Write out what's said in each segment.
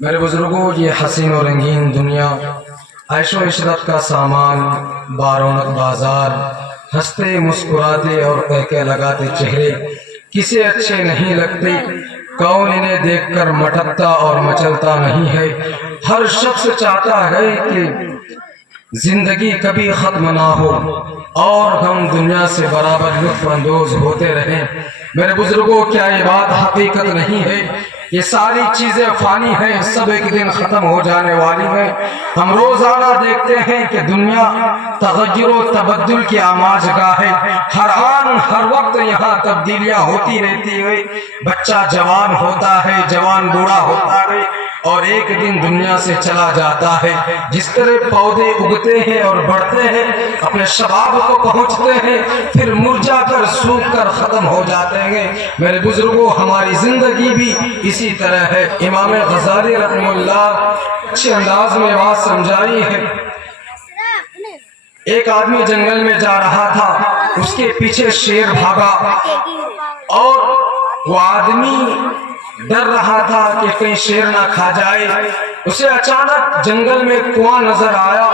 میرے بزرگوں، یہ حسین و رنگین دنیا، عیش و عشرت کا سامان، بارونق بازار، ہنستے مسکراتے اور کہکے لگاتے چہرے کسے اچھے نہیں لگتے۔ کون انہیں دیکھ کر مٹکتا اور مچلتا نہیں ہے۔ ہر شخص چاہتا ہے کہ زندگی کبھی ختم نہ ہو اور ہم دنیا سے برابر لطف اندوز ہوتے رہیں۔ میرے بزرگوں، کیا یہ بات حقیقت نہیں ہے؟ یہ ساری چیزیں فانی ہیں، سب ایک دن ختم ہو جانے والی ہیں۔ ہم روزانہ دیکھتے ہیں کہ دنیا تغیر و تبدل کی آماج گاہ ہے۔ ہر آن ہر وقت یہاں تبدیلیاں ہوتی رہتی ہیں۔ بچہ جوان ہوتا ہے، جوان بوڑھا ہوتا ہے اور ایک دن دنیا سے چلا جاتا ہے۔ جس طرح پودے اگتے ہیں اور بڑھتے ہیں، اپنے شباب کو پہنچتے ہیں، پھر مرجھا کر سوکھ کر ختم ہو جاتے ہیں۔ میرے بزرگوں، ہماری زندگی بھی اسی طرح ہے۔ امام غزالی رحمہ اللہ اچھے انداز میں بات سمجھائی ہے۔ ایک آدمی جنگل میں جا رہا تھا، اس کے پیچھے شیر بھاگا اور وہ آدمی ڈر رہا تھا کہ کہیں شیر نہ کھا جائے۔ اسے اچانک جنگل میں کنواں نظر آیا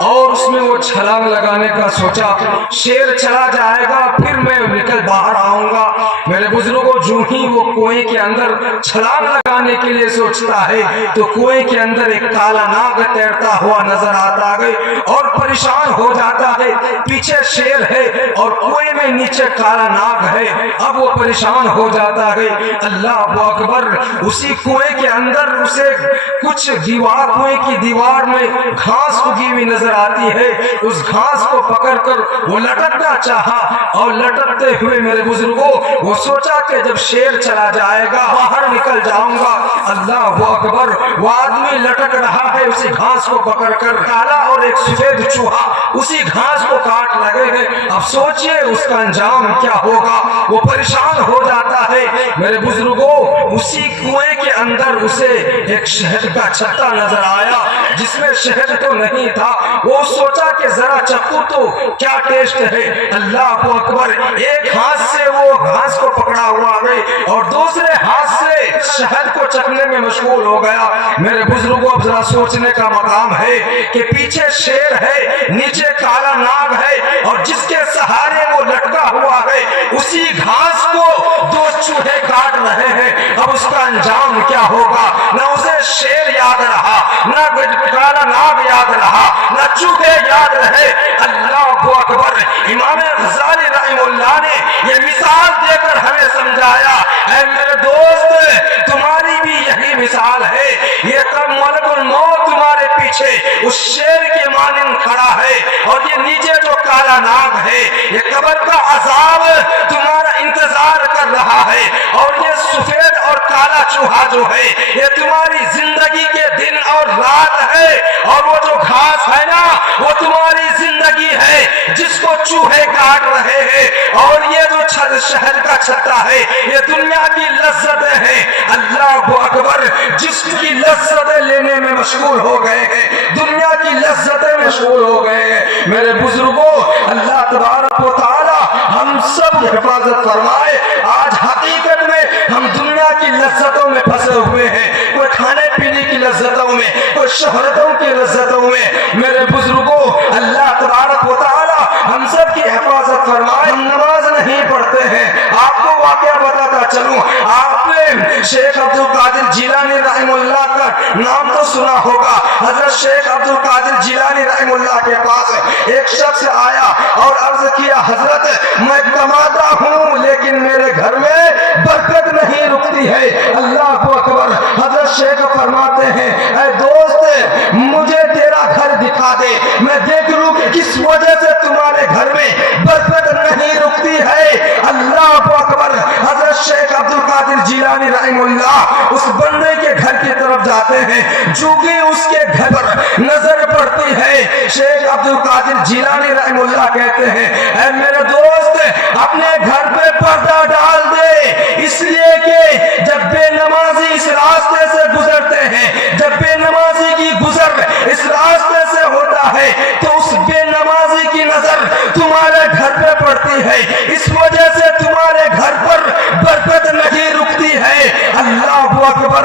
اور اس میں وہ چھلانگ لگانے کا سوچا، شیر چلا جائے گا پھر میں نکل باہر آؤں گا۔ میرے بزرگوں، جو ہی وہ کنویں کے اندر چھلانگ لگانے کے لیے سوچتا ہے تو کنویں کے اندر ایک کالا ناگ تیرتا ہوا نظر آتا ہے اور پریشان ہو جاتا ہے۔ پیچھے شیر ہے اور کنویں میں نیچے کالا ناگ ہے۔ اب وہ پریشان ہو جاتا ہے۔ اللہ اکبر! اسی کنویں کے اندر اسے کچھ دیوار، کنویں کی دیوار میں گھاس اگی ہوئی نظر آتی ہے۔ اس گھاس کو پکڑ کر وہ لٹکنا چاہا اور لٹکتے ہوئے میرے بزرگوں وہ سوچا کہ جب شیر چلا جائے گا باہر نکل جاؤں گا۔ اللہ اکبر! وہ آدمی لٹک رہا ہے اسی گھاس کو پکڑ کر، کالا اور ایک سفید چوہا اسی گھاس کو کاٹ لگے ہیں۔ اب سوچئے اس کا انجام کیا ہوگا۔ وہ پریشان ہو جاتا ہے۔ میرے بزرگوں، اسی کنویں کے اندر اسے ایک شہد کا چھتا نظر آیا جس میں شہد تو نہیں تھا۔ وہ سوچا کہ ذرا چکھوں تو کیا ٹیسٹ ہے۔ اللہ اکبر! ایک ہاتھ سے وہ گھاس کو پکڑا ہوا ہے اور دوسرے ہاتھ سے شہد کو چکھنے میں مشغول ہو گیا۔ میرے بزرگوں، اب ذرا سوچنے کا مقام ہے کہ پیچھے شیر ہے، نیچے کالا ناگ ہے اور جس کے سہارے وہ لٹکا ہوا ہے اسی گھاس کو دو چوہے کاٹ رہے ہیں۔ اب اس کا انجام کیا ہوگا؟ نہ اسے شیر یاد رہا، نہ کالا ناگ یاد رہا، نہ چوہے یاد رہے۔ اللہ اکبر! امام غزالی رحمہ اللہ نے یہ مثال دے کر ہمیں سمجھایا، اے میرے دوست، تمہاری بھی یہی مثال ہے۔ یہ کم ملک الموت تمہارے پیچھے اس شیر کے مانند کھڑا ہے اور یہ نیچے جو کالا ناگ ہے یہ قبر کا عذاب تمہارا انتظار کر رہا ہے اور یہ سفید اور کالا چوہا جو ہے یہ تمہاری زندگی کے دن اور رات ہے اور وہ جو گھاس ہے نا وہ تمہاری زندگی ہے جس کو چوہے کاٹ رہے ہیں اور یہ جو شہد کا چھتا ہے یہ دنیا کی لذتیں ہیں۔ اللہ اکبر! جس کی لذتیں لینے میں مشغول ہو گئے ہیں، دنیا کی لذتیں مشغول ہو گئے ہیں۔ میرے بزرگوں، اللہ تبارک و تعالی ہم سب حفاظت فرمائے۔ آج حقیقت میں ہم دنیا کی لذتوں میں پھنسے ہوئے ہیں، کوئی کھانے پینے کی لذتوں میں، کوئی شہرتوں کی لذتوں میں۔ میرے بزرگوں، اللہ تبارک و تعالی ہم سب کی حفاظت فرمائے۔ ہم نماز نہیں پڑھتے ہیں۔ آپ کو واقعہ بتاتا چلوں، آپ نے شیخ عبد القادر جیلانی رحمہ اللہ کا نام تو سنا ہوگا۔ حضرت شیخ عبد القادر جیلانی رحمہ اللہ کے پاس ایک شخص آیا اور عرض کیا، حضرت میں کماتا ہوں لیکن میرے گھر میں برکت نہیں رکتی ہے۔ اللہ اکبر! حضرت شیخ فرماتے ہیں، اے دوست مجھے تیرا گھر دکھا دے، میں دیکھ لوں کہ کس وجہ سے تمہارے گھر میں برکت نہیں رکتی ہے۔ اللہ اکبر! حضرت شیخ عبد القادر جیلانی رحمہ اللہ اس بندے کے گھر کی طرف جاتے ہیں، جو کہ اس کے گھر پر نظر پڑتی ہے، شیخ عبد القادر جیلانی رحمہ اللہ کہتے ہیں، اے میرے دوست اپنے گھر پہ پردہ ڈال دے، اس لیے کہ جب بے نمازی اس راستے سے گزرتے ہیں، جب بے نمازی کی گزر اس راستے سے ہوتا ہے تو اس بے نمازی کی نظر تمہارے گھر پہ پڑتی ہے، اس وجہ سے تمہارے گھر پر برکت نہیں رکتی ہے۔ اللہ اکبر!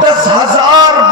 10,000